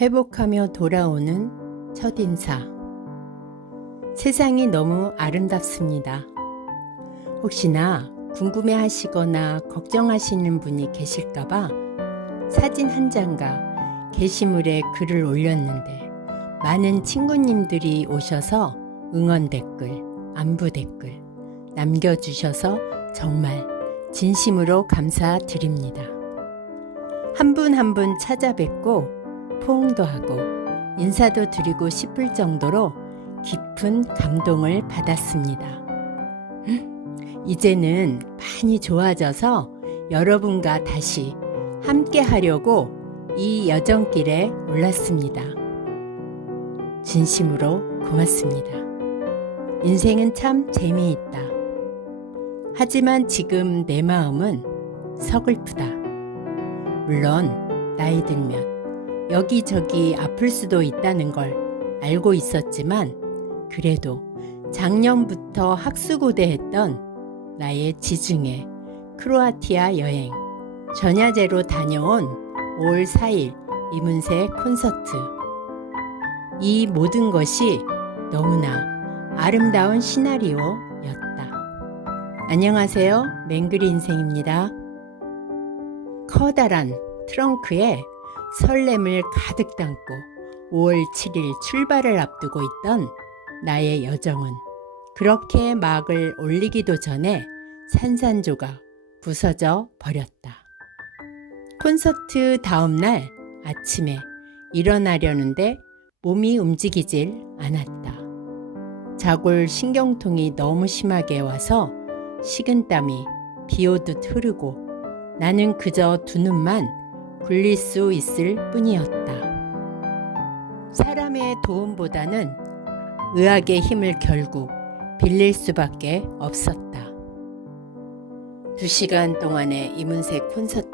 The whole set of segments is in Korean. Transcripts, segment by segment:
회복하며 돌아오는 첫인사. 세상이 너무 아름답습니다. 혹시나 궁금해 하시거나 걱정하시는 분이 계실까봐 사진 한 장과 게시물에 글을 올렸는데 많은 친구님들이 오셔서 응원 댓글, 안부 댓글 남겨주셔서 정말 진심으로 감사드립니다. 한 분 한 분 찾아뵙고 포옹도 하고 인사도 드리고 싶을 정도로 깊은 감동을 받았습니다. 이제는 많이 좋아져서 여러분과 다시 함께 하려고 이 여정길에 올랐습니다. 진심으로 고맙습니다. 인생은 참 재미있다. 하지만 지금 내 마음은 서글프다. 물론 나이 들면 여기저기 아플 수도 있다는 걸 알고 있었지만 그래도 작년부터 학수고대했던 나의 지중해 크로아티아 여행 전야제로 다녀온 5월 4일 이문세 콘서트, 이 모든 것이 너무나 아름다운 시나리오였다. 안녕하세요, 맹그리 인생입니다. 커다란 트렁크에 설렘을 가득 담고 5월 7일 출발을 앞두고 있던 나의 여정은 그렇게 막을 올리기도 전에 산산조각 부서져 버렸다. 콘서트 다음날 아침에 일어나려는데 몸이 움직이질 않았다. 자골 신경통이 너무 심하게 와서 식은땀이 비오듯 흐르고 나는 그저 두 눈만 굴릴 수 있을 뿐이었다. 사람의 도움보다는 의학의 힘을 결국 빌릴 수밖에 없었다. 2시간 동안의 이문세 콘서트,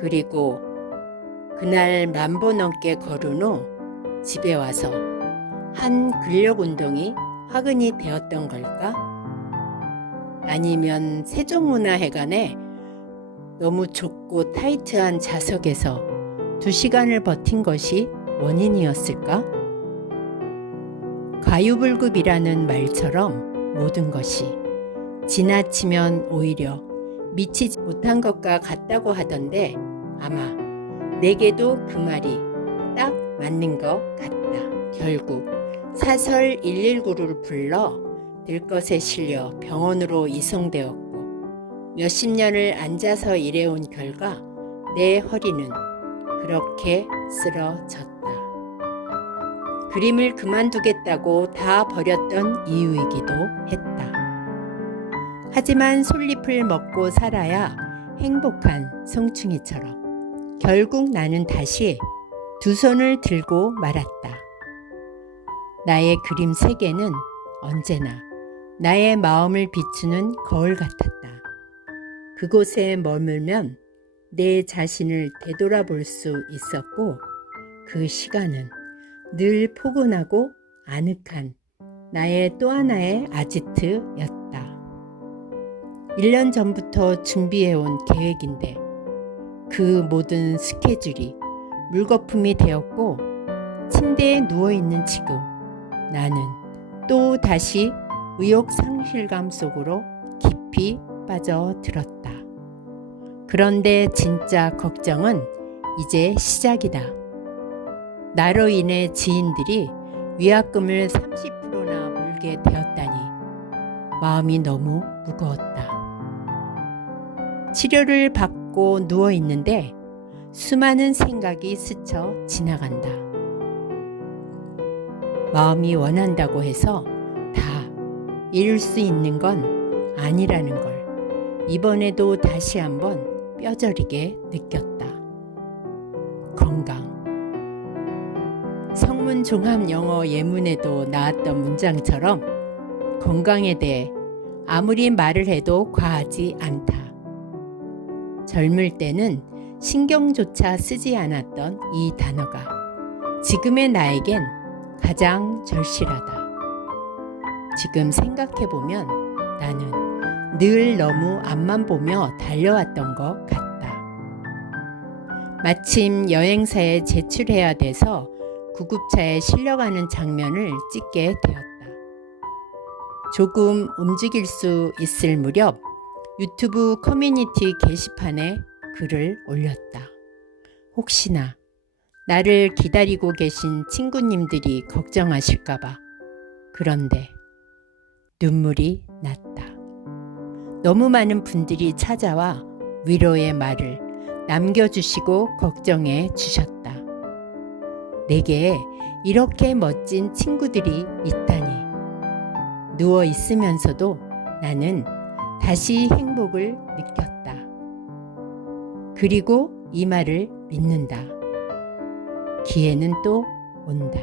그리고 그날 10,000보 넘게 걸은 후 집에 와서 한 근력 운동이 화근이 되었던 걸까? 아니면 세종문화회관에 너무 좁고 타이트한 좌석에서 2시간을 버틴 것이 원인이었을까? 과유불급이라는 말처럼 모든 것이 지나치면 오히려 미치지 못한 것과 같다고 하던데 아마 내게도 그 말이 딱 맞는 것 같다. 결국 사설 119를 불러 들것에 실려 병원으로 이송되었고 몇십 년을 앉아서 일해온 결과 내 허리는 그렇게 쓰러졌다. 그림을 그만두겠다고 다 버렸던 이유이기도 했다. 하지만 솔잎을 먹고 살아야 행복한 송충이처럼 결국 나는 다시 두 손을 들고 말았다. 나의 그림 세계는 언제나 나의 마음을 비추는 거울 같았다. 그곳에 머물면 내 자신을 되돌아볼 수 있었고 그 시간은 늘 포근하고 아늑한 나의 또 하나의 아지트였다. 1년 전부터 준비해온 계획인데 그 모든 스케줄이 물거품이 되었고 침대에 누워있는 지금 나는 또 다시 의욕 상실감 속으로 깊이 빠져들었다. 그런데 진짜 걱정은 이제 시작이다. 나로 인해 지인들이 위약금을 30%나 물게 되었다니 마음이 너무 무거웠다. 치료를 받고 누워있는데 수많은 생각이 스쳐 지나간다. 마음이 원한다고 해서 다 이룰 수 있는 건 아니라는 걸 이번에도 다시 한번 뼈저리게 느꼈다. 건강. 성문 종합 영어 예문에도 나왔던 문장처럼 건강에 대해 아무리 말을 해도 과하지 않다. 젊을 때는 신경조차 쓰지 않았던 이 단어가 지금의 나에겐 가장 절실하다. 지금 생각해보면 나는 늘 너무 앞만 보며 달려왔던 것 같다. 마침 여행사에 제출해야 돼서 구급차에 실려가는 장면을 찍게 되었다. 조금 움직일 수 있을 무렵 유튜브 커뮤니티 게시판에 글을 올렸다. 혹시나 나를 기다리고 계신 친구님들이 걱정하실까봐. 그런데 눈물이 났다. 너무 많은 분들이 찾아와 위로의 말을 남겨주시고 걱정해 주셨다. 내게 이렇게 멋진 친구들이 있다니. 누워 있으면서도 나는 다시 행복을 느꼈다. 그리고 이 말을 믿는다. 기회는 또 온다.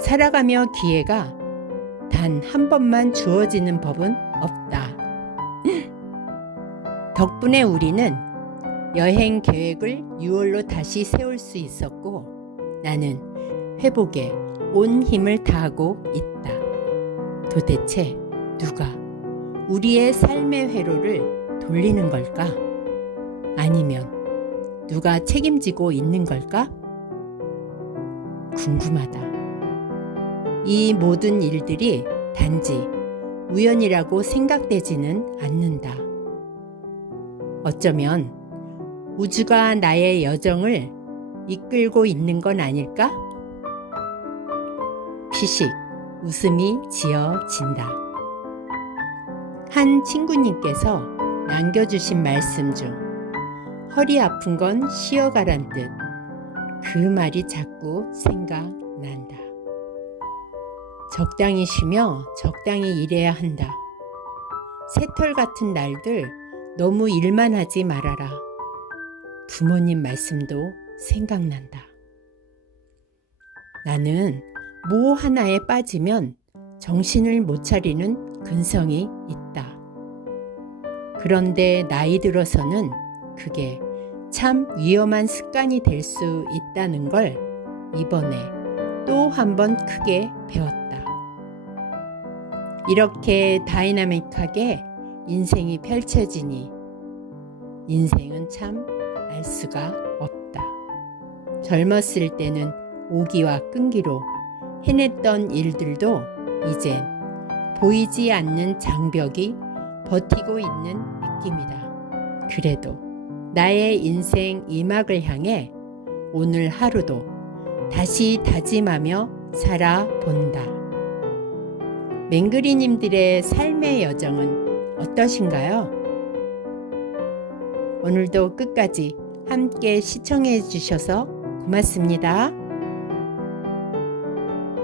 살아가며 기회가 단 한 번만 주어지는 법은 없다. 덕분에 우리는 여행 계획을 6월로 다시 세울 수 있었고 나는 회복에 온 힘을 다하고 있다. 도대체 누가 우리의 삶의 회로를 돌리는 걸까? 아니면 누가 책임지고 있는 걸까? 궁금하다. 이 모든 일들이 단지 우연이라고 생각되지는 않는다. 어쩌면 우주가 나의 여정을 이끌고 있는 건 아닐까? 피식 웃음이 지어진다. 한 친구님께서 남겨주신 말씀 중 허리 아픈 건 쉬어가란 뜻. 그 말이 자꾸 생각난다. 적당히 쉬며 적당히 일해야 한다. 새털 같은 날들 너무 일만 하지 말아라. 부모님 말씀도 생각난다. 나는 뭐 하나에 빠지면 정신을 못 차리는 근성이 있다. 그런데 나이 들어서는 그게 참 위험한 습관이 될 수 있다는 걸 이번에 또 한 번 크게 배웠다. 이렇게 다이나믹하게 인생이 펼쳐지니 인생은 참 알 수가 없다. 젊었을 때는 오기와 끈기로 해냈던 일들도 이젠 보이지 않는 장벽이 버티고 있는 느낌이다. 그래도 나의 인생 2막을 향해 오늘 하루도 다시 다짐하며 살아본다. 맹그리님들의 삶의 여정은 어떠신가요? 오늘도 끝까지 함께 시청해 주셔서 고맙습니다.